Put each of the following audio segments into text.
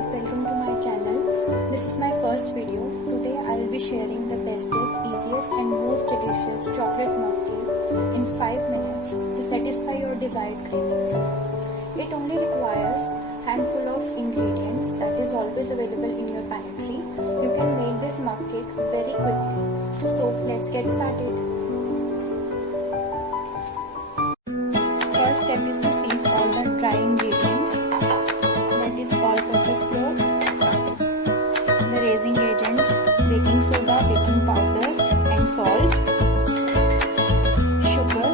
guys, welcome to my channel. This is my first video. Today I will be sharing the bestest, easiest and most delicious chocolate mug cake in 5 minutes to satisfy your desired cravings. It only requires handful of ingredients that is always available in your pantry. You can make this mug cake very quickly. So let's get started. First step is to sieve all the dry ingredients, that is all-purpose flour, the raising agents, baking soda, baking powder and salt, sugar,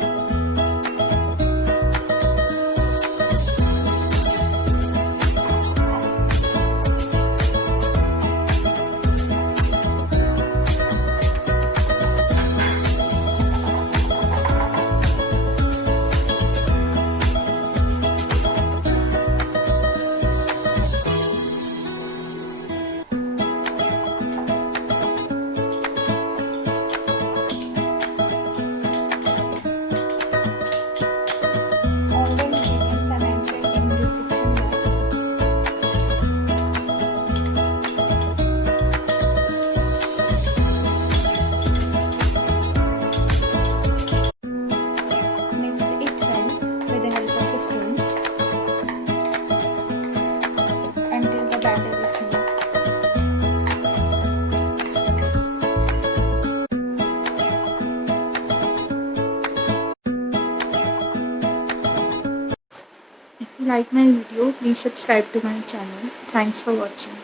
until the batter is smooth. If you like my video, please subscribe to my channel. Thanks for watching.